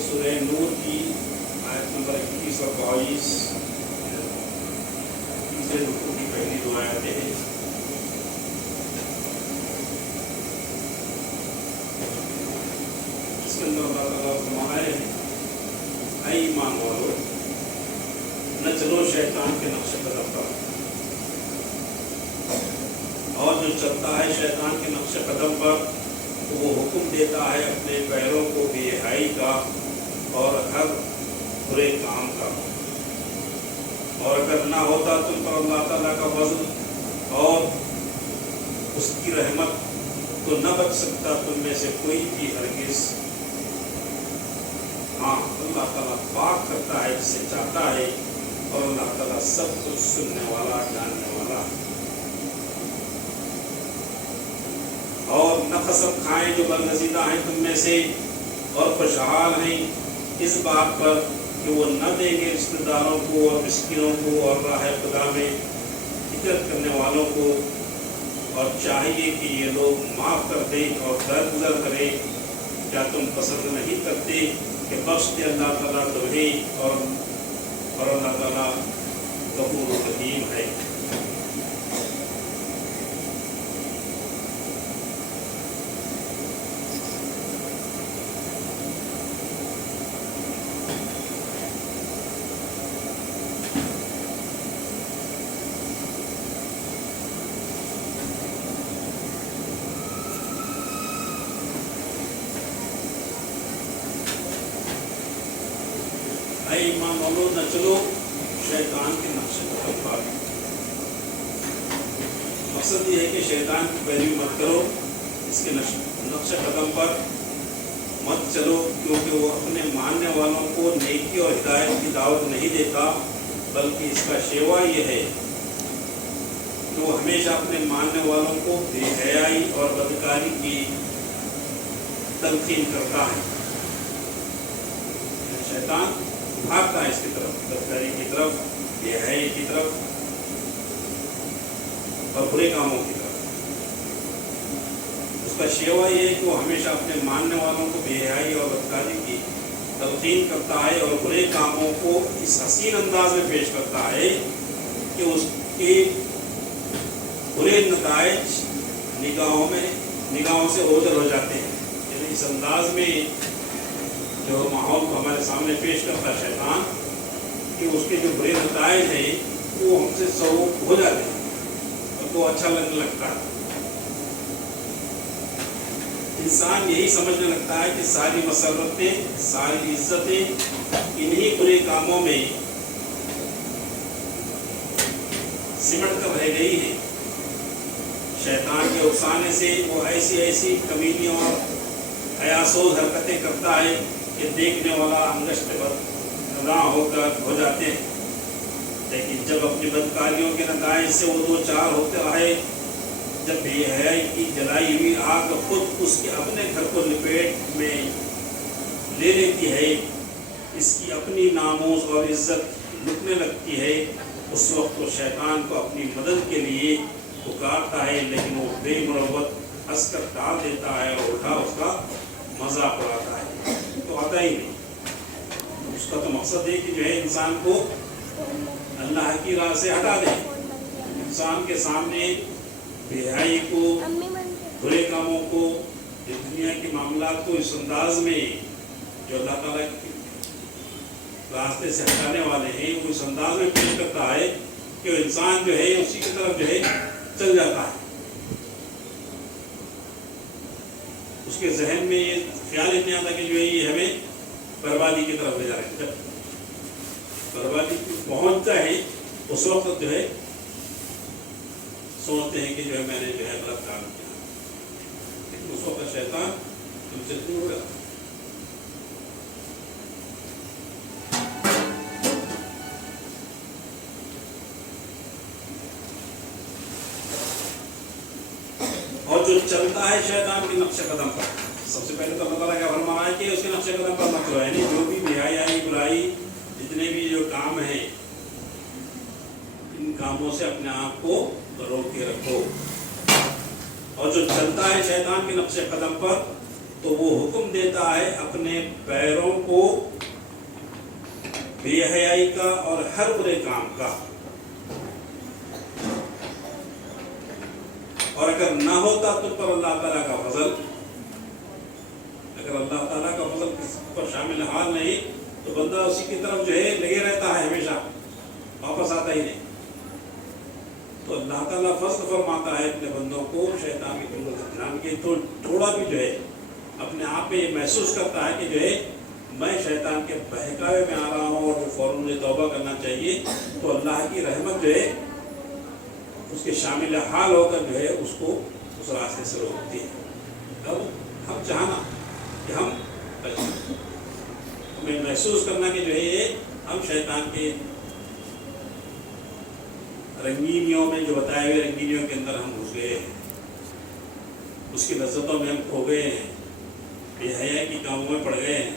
سورہ نور کی آیت نمبر 21 اور 22 تیسرے رکوع کی پہلی دو آیتیں ہیں. اس کے اندر اللہ تعالیٰ فرمائے اے ایمان والو نہ چلو شیطان کے نقش قدم پر، اور جو چلتا ہے شیطان کے نقش قدم پر تو وہ حکم دیتا ہے اپنے پیروں کو بے حیائی کا اور ہر برے کام کا. اور اگر نہ ہوتا تم پر اللہ تعالیٰ کا فضل اور اس کی رحمت تو نہ بچ سکتا تم میں سے کوئی بھی ہرگز. ہاں اللہ تعالیٰ پاک کرتا ہے جسے چاہتا ہے، اور اللہ تعالیٰ سب کچھ سننے والا جاننے والا. اور نہ قسم کھائیں جو برگزیدہ ہیں تم میں سے اور خوشحال ہیں اس بات پر کہ وہ نہ دیں گے رشتہ داروں کو اور مسکینوں کو اور راہ خدا میں ہجرت کرنے والوں کو. اور چاہیے کہ یہ لوگ معاف کر دیں اور درگزر کریں. کیا تم پسند نہیں کرتے کہ بخش دے اللہ تعالیٰ تمہیں، اور اللہ تعالیٰ غفور رحیم ہے. اے ایمان والو نہ چلو شیطان کے نقش قدم پر. مقصد یہ ہے کہ شیطان کی پیروی مت کرو، اس کے نقش قدم پر مت چلو، کیونکہ وہ اپنے ماننے والوں کو نیکی اور ہدایت کی دعوت نہیں دیتا، بلکہ اس کا شیوا یہ ہے کہ وہ ہمیشہ اپنے ماننے والوں کو بے حیائی اور بدکاری کی تلقین کرتا ہے. شیطان بھاگتا ہے اس کی طرف، بدکاری کی طرف، بے حیائی کی طرف اور برے کاموں کی طرف. اس کا شیوا یہ ہے کہ وہ ہمیشہ اپنے ماننے والوں کو بے حیائی اور بدکاری کی تلقین کرتا ہے اور برے کاموں کو اس حسین انداز میں پیش کرتا ہے کہ اس کے برے نتائج نگاہوں سے اوجھل ہو جاتے ہیں. یعنی اس انداز میں جو ماحول کو ہمارے سامنے پیش کرتا ہے شیطان کہ اس کے جو برے نتائج ہیں وہ ہم سے سوق ہو جاتے ہیں اور وہ اچھا لگنے لگتا ہے. انسان یہی سمجھنے لگتا ہے کہ ساری مسرتیں، ساری عزتیں انہی برے کاموں میں سمٹ کر رہ گئی ہیں. شیطان کے اکسانے سے وہ ایسی کمینی اور حیاسوز حرکتیں کرتا ہے کہ دیکھنے والا انگشت پر نگاہ ہو جاتے ہیں. لیکن جب اپنی بدکاریوں کے نتائج سے وہ دو چار ہوتے رہے، جب بے حیائی کی جلائی ہوئی آگ خود اس کے اپنے گھر کو لپیٹ میں لے لیتی ہے، اس کی اپنی ناموس اور عزت لٹنے لگتی ہے، اس وقت وہ شیطان کو اپنی مدد کے لیے پکارتا ہے، لیکن وہ بے مروت ہنس کر ٹال دیتا ہے اور الٹا اس کا مذاق اڑاتا ہے. تو آتا ہی نہیں. اس کا تو مقصد ہے کہ جو ہے انسان کو اللہ کی راہ سے ہٹا دے. انسان کے سامنے بے حیائی کو، برے کاموں کو، دنیا کے معاملات کو اس انداز میں جو اللہ تعالیٰ کے راستے سے ہٹانے والے ہیں وہ اس انداز میں پیش کرتا ہے کہ وہ انسان جو ہے اسی کی طرف جو ہے چل جاتا ہے. اس کے ذہن میں یہ خیال نہیں آتا کہ جو ہے یہ ہمیں بربادی کی طرف لے جا رہے ہیں. جب بربادی پہنچتا ہے اس وقت جو ہے سوچتے ہیں کہ جو ہے میں نے جو ہے غلط کام کیا، لیکن اس وقت شیطان تم سے دور ہو گیا. اور جو چلتا ہے شیطان کے نقش قدم پر، سب سے پہلے تو اللہ تعالیٰ کیا فرمایا ہے کہ اس کے نقش قدم پر مت چلو. یعنی جو بھی بے حیائی، برائی، جتنے بھی جو کام ہیں ان کاموں سے اپنے آپ کو روک کے رکھو. اور جو چلتا ہے شیطان کے نقش قدم پر تو وہ حکم دیتا ہے اپنے پیروں کو بے حیائی کا اور ہر برے کام کا، اور اگر نہ ہوتا تم پر اللہ تعالیٰ کا فضل، اگر اللہ تعالیٰ کا فضل کسی پر شامل حال نہیں تو بندہ اسی کی طرف جو ہے لگے رہتا ہے، ہمیشہ واپس آتا ہی نہیں۔ تو اللہ تعالیٰ فضل فرماتا ہے اپنے بندوں کو شیطان کی طرف سے دھیان کے، تو تھوڑا بھی جو ہے اپنے آپ میں یہ محسوس کرتا ہے کہ جو ہے میں شیطان کے بہکاوے میں آ رہا ہوں اور فوراً مجھے توبہ کرنا چاہیے، تو اللہ کی رحمت جو ہے اس کے شامل حال ہو کر جو ہے اس کو اس راستے سے روکتی ہے۔ اب ہم چاہنا کہ ہم ہمیں محسوس کرنا کہ جو ہے یہ ہم شیطان کے رنگینیوں میں، جو بتائے ہوئے رنگینیوں کے اندر ہم گھس گئے ہیں، اس کی لذتوں میں ہم کھو گئے ہیں، بے حیائی کی کاموں میں پڑ گئے ہیں۔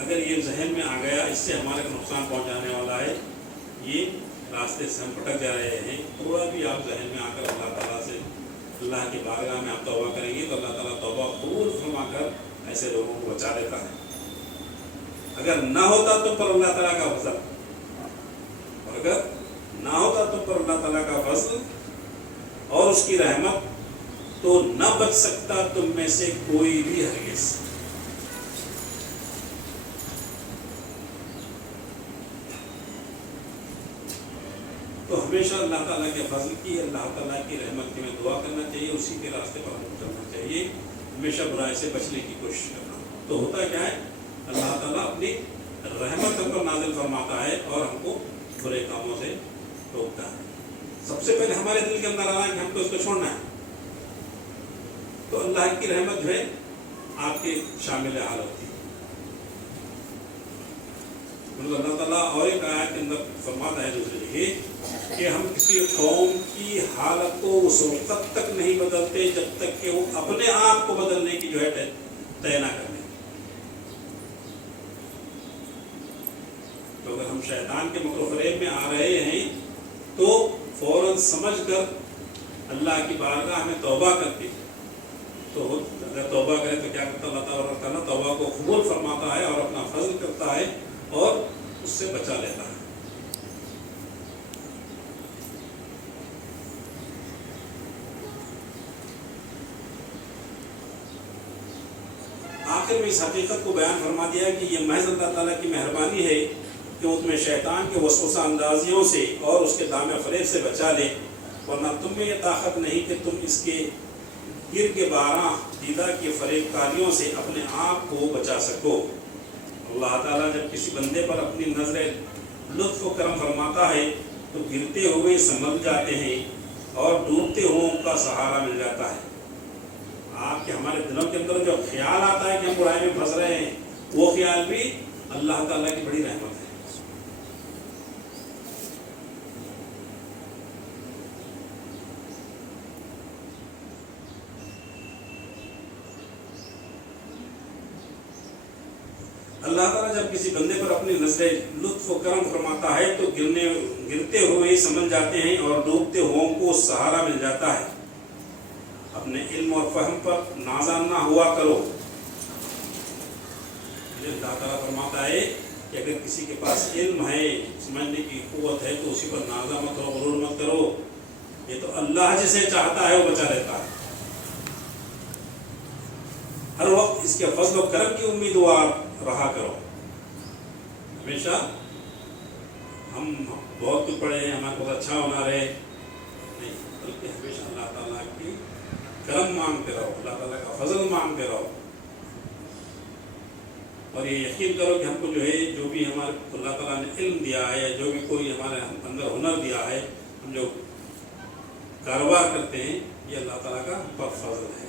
اگر یہ ذہن میں آ گیا اس سے ہمارے کو نقصان پہنچانے والا ہے، یہ راستے سے ہم پھٹک جا رہے ہیں، تھوڑا بھی آپ ذہن میں آ کر اللہ تعالیٰ سے، اللہ کی بارگاہ میں آپ توبہ کریں گے تو اللہ تعالیٰ توبہ قبول فرما کر ایسے لوگوں کو بچا لیتا ہے۔ اگر نہ ہوتا تم پر اللہ تعالیٰ کا فضل، اور اگر نہ ہوتا تم پر اللہ تعالیٰ کا فضل اور اس کی رحمت، تو نہ بچ سکتا تم میں سے کوئی بھی ہرگز۔ تو ہمیشہ اللہ تعالیٰ کے فضل کی، اللہ تعالیٰ کی رحمت کی میں دعا کرنا چاہیے، اسی کے راستے پر ہم چلنا چاہیے، ہمیشہ برائی سے بچنے کی کوشش کرنا۔ تو ہوتا کیا ہے، اللہ تعالیٰ اپنی رحمت ہم پر نازل فرماتا ہے اور ہم کو برے کاموں سے روکتا ہے۔ سب سے پہلے ہمارے دل کے اندر آنا ہے کہ ہم کو اس کو چھوڑنا ہے، تو اللہ کی رحمت جو ہے آپ کے شامل حال ہوتی ہے۔ اللہ تعالیٰ اور ایک آیت کے اندر فرماتا ہے دوسری جگہ کہ ہم کسی قوم کی حالت کو اس وقت تک نہیں بدلتے جب تک کہ وہ اپنے آپ کو بدلنے کی جو ہے طے نہ کر لیں۔ تو اگر ہم شیطان کے مکر و فریب میں آ رہے ہیں تو فوراً سمجھ کر اللہ کی بارگاہ میں توبہ کرتے، تو اگر توبہ کرے تو کیا کرتا اللہ تعالیٰ توبہ کو قبول فرماتا ہے اور اپنا فضل کرتا ہے اور اس سے بچا لیتا ہے۔ آخر میں اس حقیقت کو بیان فرما دیا کہ یہ محض اللہ تعالیٰ کی مہربانی ہے کہ وہ تمہیں شیطان کے وسوسہ اندازیوں سے اور اس کے دام فریب سے بچا لے، ورنہ تم میں یہ طاقت نہیں کہ تم اس کے گر کے 12 دیدہ کی فریب کاریوں سے اپنے آپ کو بچا سکو۔ اللہ تعالیٰ جب کسی بندے پر اپنی نظر لطف و کرم فرماتا ہے تو گرتے ہوئے سنبھل جاتے ہیں اور ڈوبتے ہوئے کا سہارا مل جاتا ہے۔ آپ کے ہمارے دلوں کے اندر جو خیال آتا ہے کہ ہم برائی میں پھنس رہے ہیں، وہ خیال بھی اللہ تعالیٰ کی بڑی رحمت ہے۔ اللہ تعالیٰ جب کسی بندے پر اپنی نظر لطف و کرم فرماتا ہے تو گرتے ہوئے سمجھ جاتے ہیں اور ڈوبتے ہوئے کو سہارا مل جاتا ہے۔ اپنے علم اور فہم پر نازاں نہ ہوا کرو۔ اللہ تعالیٰ فرماتا ہے کہ اگر کسی کے پاس علم ہے، سمجھنے کی قوت ہے، تو اسی پر نازاں مت ہو، غرور مت کرو۔ یہ تو اللہ جسے چاہتا ہے وہ بچا لیتا ہے۔ ہر وقت اس کے فضل و کرم کی امیدوار رہا کرو۔ ہمیشہ ہم بہت کچھ پڑھے ہیں، ہمارے بہت اچھا ہونا رہے نہیں، بلکہ ہمیشہ اللہ تعالیٰ کی کرم مانگتے رہو، اللہ تعالیٰ کا فضل مانگتے رہو، اور یہ یقین کرو کہ ہم کو جو ہے جو بھی ہمارے اللہ تعالیٰ نے علم دیا ہے، جو بھی کوئی ہمارے اندر ہنر دیا ہے، ہم جو کاروبار کرتے ہیں، یہ اللہ تعالیٰ کا ہم پر فضل ہے۔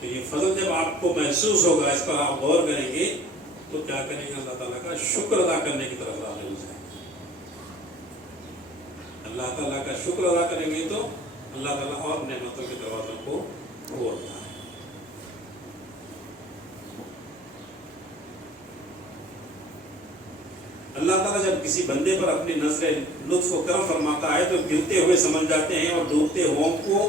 تو یہ فضل جب آپ کو محسوس ہوگا، اس پر آپ غور کریں گے تو کیا کریں گے، اللہ تعالیٰ کا شکر ادا کرنے کی طرف راغب ہو جائیں گے۔ اللہ تعالیٰ کا شکر ادا کریں گے تو اللہ تعالیٰ اور نعمتوں کے دروازوں کو کھولتا ہے۔ اللہ تعالیٰ جب کسی بندے پر اپنی نظر لطف و کرم فرماتا ہے تو گرتے ہوئے سمجھ جاتے ہیں اور ڈوبتے ہوئے کو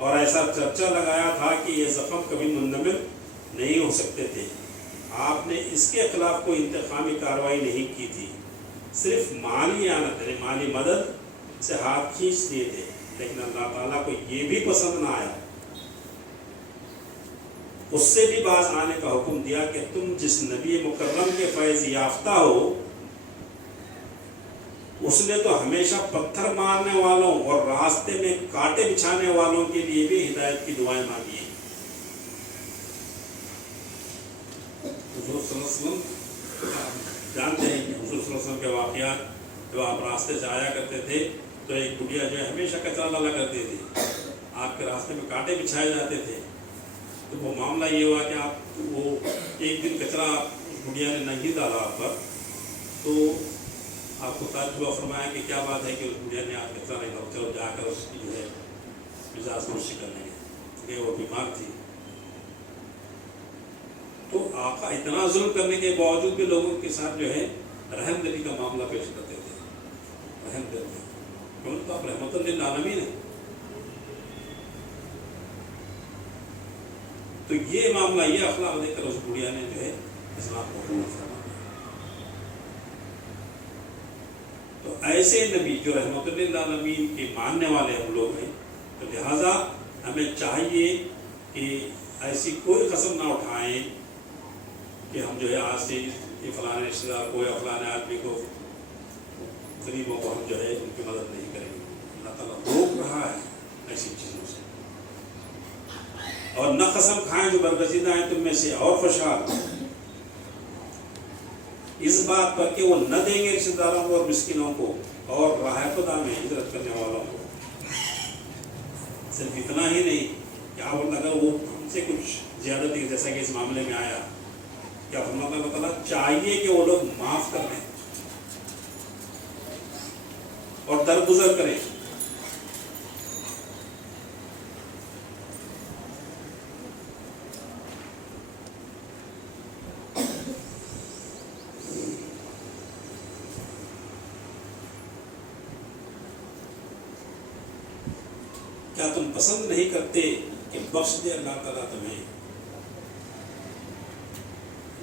اور ایسا چرچا لگایا تھا کہ یہ زخم کبھی منجمد نہیں ہو سکتے تھے۔ آپ نے اس کے خلاف کوئی انتقامی کارروائی نہیں کی تھی، صرف مالی اعانت یعنی مالی مدد سے ہاتھ کھینچ دیے تھے، لیکن اللہ تعالیٰ کو یہ بھی پسند نہ آیا۔ اس سے بھی باز آنے کا حکم دیا کہ تم جس نبی مکرم کے فیض یافتہ ہو، اس نے تو ہمیشہ پتھر مارنے والوں اور راستے میں کانٹے بچھانے والوں کے لیے بھی ہدایت کی دعائیں مانگی ہیں۔ حضور صلی اللہ علیہ وسلم جانتے ہیں کہ حضور صلی اللہ علیہ وسلم کے واقعات، جب آپ راستے سے آیا کرتے تھے تو ایک بڑھیا جو ہے ہمیشہ کچرا ڈالا کرتی تھی، آپ کے راستے میں کانٹے بچھائے جاتے تھے۔ تو وہ معاملہ یہ ہوا کہ آپ وہ ایک دن کچرا بڑھیا نے نہیں ڈالا آپ پر، تو آپ کو تعجب فرمایا کہ کیا بات ہے کہ اس بڑھیا نے آپ کچرا نہیں ڈالا، چلو جا کر اس کی جو ہے مزاج پرسی کر لیں گے، کہ وہ بیمار تھی۔ تو آقا اتنا ظلم کرنے کے باوجود بھی لوگوں کے ساتھ جو ہے رحم دلی کا معاملہ پیش کرتے تھے، رحم دلی، کیونکہ تو آپ رحمت للعالمین ہیں۔ تو یہ معاملہ، یہ اخلاق دیکھ کر اس بڑھیا نے جو ہے اسلام کو قبول فرمایا۔ تو ایسے نبی جو رحمت للعالمین کے ماننے والے ہم لوگ ہیں، تو لہٰذا ہمیں چاہیے کہ ایسی کوئی قسم نہ اٹھائیں کہ ہم جو ہے آج سے فلاں رشتہ دار کو یا فلاں آدمی کو، غریبوں کو ہم جو ہے ان کی مدد نہیں کریں گے۔ اللہ تعالیٰ روک رہا ہے ایسی چیزوں سے، اور نہ قسم کھائیں جو برگزیدہ ہیں تم میں سے، اور خوشحال اس بات پر کہ وہ نہ دیں گے رشتہ داروں کو اور مسکینوں کو اور راہ خدا میں ہجرت کرنے والوں کو۔ صرف اتنا ہی نہیں کہ آپ اگر وہ ہم سے کچھ زیادتی جیسا کہ اس معاملے میں آیا، کیا فرماتا اللہ تعالیٰ چاہیے کہ وہ لوگ معاف کر دیں اور درگزر کریں۔ کیا تم پسند نہیں کرتے کہ بخش دے اللہ تعالیٰ تمہیں؟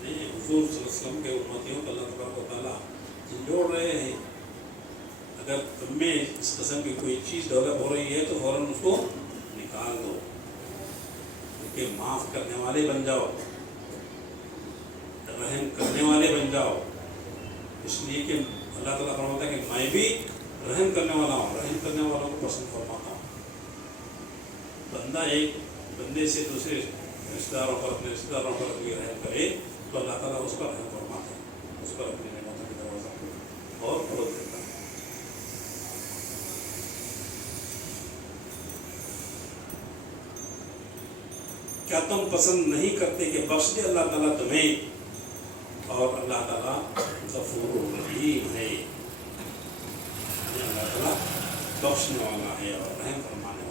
حضور صلی اللہ علیہ وسلم کے امتیوں کو اللہ تبارک و تعالیٰ جھنجھوڑ رہے ہیں، اگر تم میں اس قسم کی کوئی چیز ڈیولپ ہو رہی ہے تو فوراً اس کو نکال دو، کیونکہ معاف کرنے والے بن جاؤ، رحم کرنے والے بن جاؤ، اس لیے کہ اللہ تعالیٰ فرماتا ہے کہ میں بھی رحم کرنے والا ہوں، رحم کرنے والوں کو پسند فرماتا ہوں۔ بندہ ایک بندے سے دوسرے رشتہ داروں پر، اپنے رشتہ داروں پر بھی رحم کرے تو اللہ تعالیٰ اس پر رحم فرماتا ہے، اس پر اپنی نعمتوں کے دروازہ کو اور کھول دیتا ہے۔ کیا تم پسند نہیں کرتے کہ بخش دے اللہ تعالیٰ تمہیں، اور اللہ تعالیٰ غفور رحیم ہے، اللہ تعالیٰ بخشنے والا ہے اور رحم فرمانے